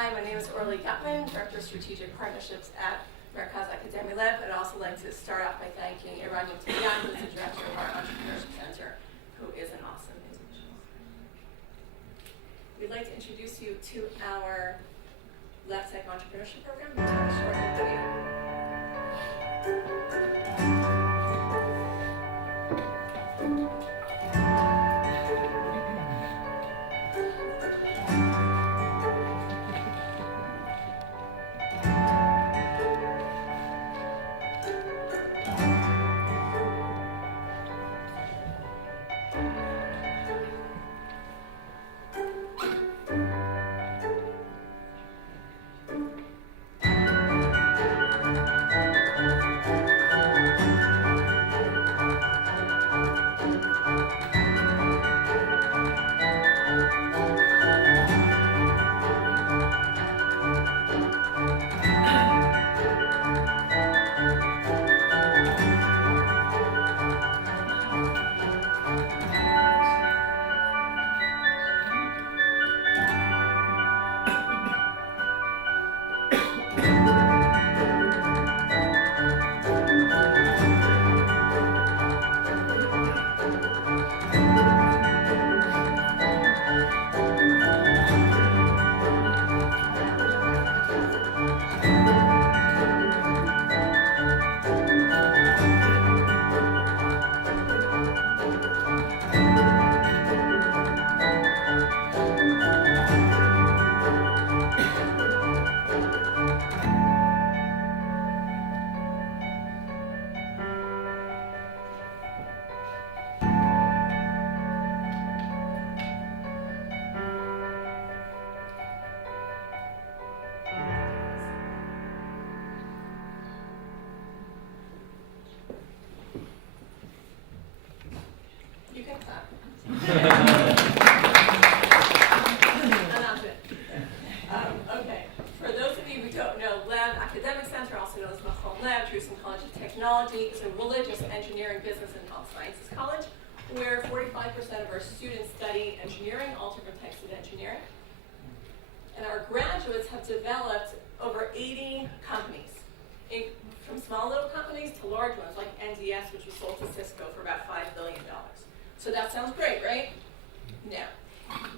Hi, my name is Orlee Guttman, Director of Strategic Partnerships at Merkaz Academy Lab. I'd also like to start off by thanking Iranian Tiyan, who is the director of our Entrepreneurship Center, who is an awesome individual. We'd like to introduce you to our Left Tech Entrepreneurship Program. We'll have a short video. You can clap. Okay. For those of you who don't know, Lab Academic Center, also known as Macron Lab, Jerusalem College of Technology, is a religious engineering, business, and health sciences college where 45% of our students study engineering, all different types of engineering. And our graduates have developed over 80 companies, from small little companies to large ones like NDS, which was sold to Cisco for about $5 billion. So that sounds great, right? No.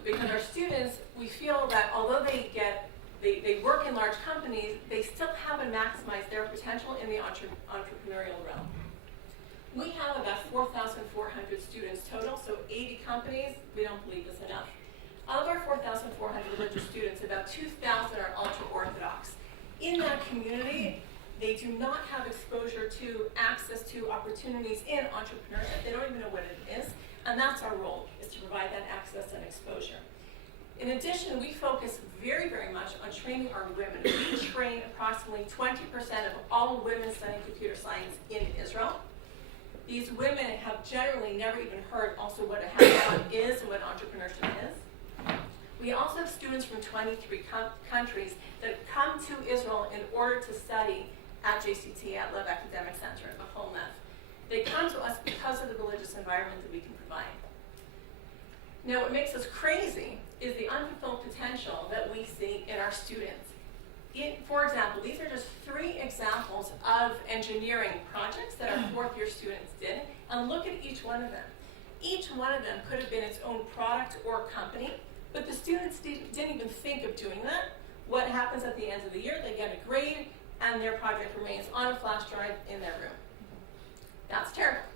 Because our students, we feel that although they work in large companies, they still haven't maximized their potential in the entrepreneurial realm. We have about 4,400 students total, so 80 companies. We don't believe this enough. Of our 4,400 religious students, about 2,000 are ultra-Orthodox. In that community, they do not have exposure to access to opportunities in entrepreneurship. They don't even know what it is. And that's our role, is to provide that access and exposure. In addition, we focus very, very much on training our women. We train approximately 20% of all women studying computer science in Israel. These women have generally never even heard also what a hackathon is and what entrepreneurship is. We also have students from 23 countries that come to Israel in order to study at JCT, at Lab Academic Center, at the whole Lab. They come to us because of the religious environment that we can provide. Now, what makes us crazy is the unfulfilled potential that we see in our students. For example, these are just 3 examples of engineering projects that our fourth-year students did, and look at each one of them. Each one of them could have been its own product or company, but the students didn't even think of doing that. What happens at the end of the year? They get a grade, and their project remains on a flash drive in their room. That's terrible.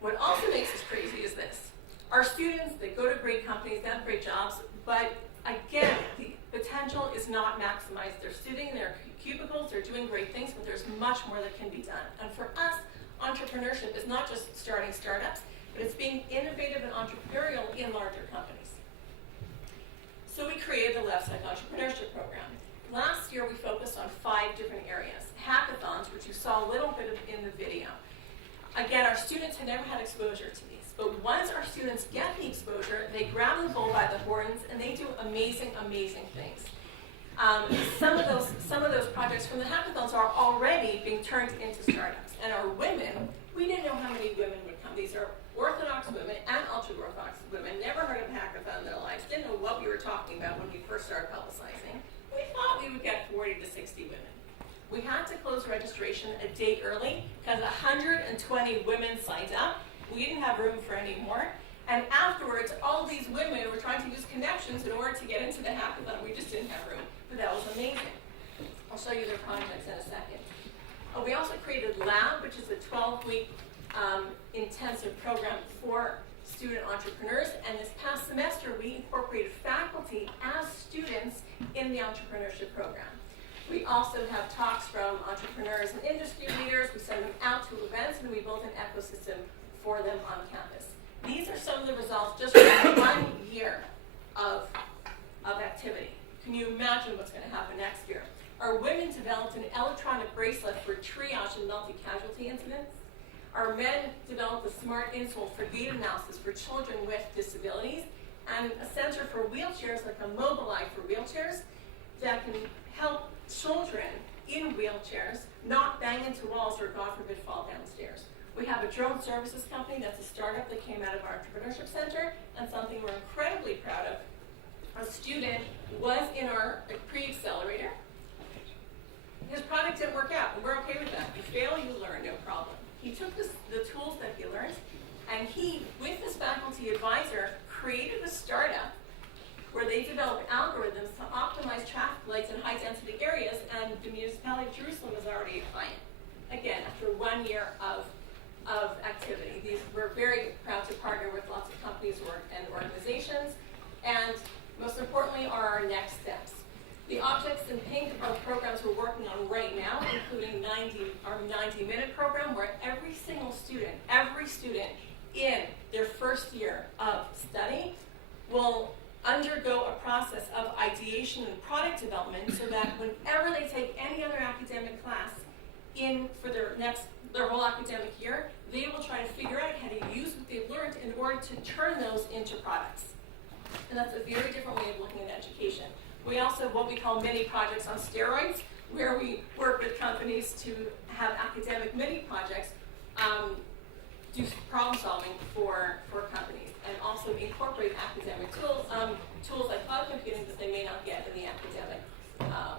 What also makes us crazy is this. Our students, they go to great companies, they have great jobs, but again, the potential is not maximized. They're sitting in their cubicles, they're doing great things, but there's much more that can be done. And for us, entrepreneurship is not just starting startups, but it's being innovative and entrepreneurial in larger companies. So we created the Left Tech Entrepreneurship Program. Last year, we focused on 5 different areas. Hackathons, which you saw a little bit of in the video. Again, our students had never had exposure to these, but once our students get the exposure, they grab the bull by the horns and they do amazing, amazing things. Some of those projects from the hackathons are already being turned into startups. And our women, we didn't know how many women would come. These are Orthodox women and ultra-Orthodox women, never heard of a hackathon in their lives, didn't know what we were talking about when we first started publicizing, we thought we would get 40 to 60 women. We had to close registration a day early because 120 women signed up. We didn't have room for any more. And afterwards, all of these women were trying to use connections in order to get into the hackathon. We just didn't have room, but that was amazing. I'll show you their projects in a second. We also created Lab, which is a 12-week intensive program for student entrepreneurs. And this past semester, we incorporated faculty as students in the entrepreneurship program. We also have talks from entrepreneurs and industry leaders. We send them out to events, and we built an ecosystem for them on campus. These are some of the results just from 1 year of activity. Can you imagine what's going to happen next year? Our women developed an electronic bracelet for triage and multi-casualty incidents. Our men developed a smart insole for gait analysis for children with disabilities, and a sensor for wheelchairs, like a mobile eye for wheelchairs, that can help children in wheelchairs not bang into walls or, God forbid, fall downstairs. We have a drone services company that's a startup that came out of our Entrepreneurship Center, and something we're incredibly proud of. A student was in our pre-accelerator. His product didn't work out, and we're okay with that. You fail, you learn, no problem. He took the tools that he learned, and he, with his faculty advisor, created a startup where they developed algorithms to optimize traffic lights in high-density areas, and the municipality of Jerusalem is already a client. Again, after 1 year of activity. We're very proud to partner with lots of companies and organizations, and most importantly are our next steps. The objects in pink are programs we're working on right now, including our 90-minute program, where every student in their first year of study will undergo a process of ideation and product development, so that whenever they take any other academic class for their whole academic year, they will try to figure out how to use what they've learned in order to turn those into products. And that's a very different way of looking at education. We also have what we call mini projects on steroids, where we work with companies to have academic mini projects, do problem solving for companies, and also incorporate academic tools like cloud computing that they may not get in the academic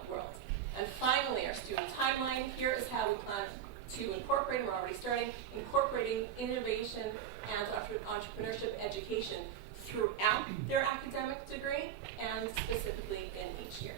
world. And finally, our student timeline. Here is how we plan to incorporate, and we're already starting, incorporating innovation and entrepreneurship education throughout their academic degree, and specifically in each year.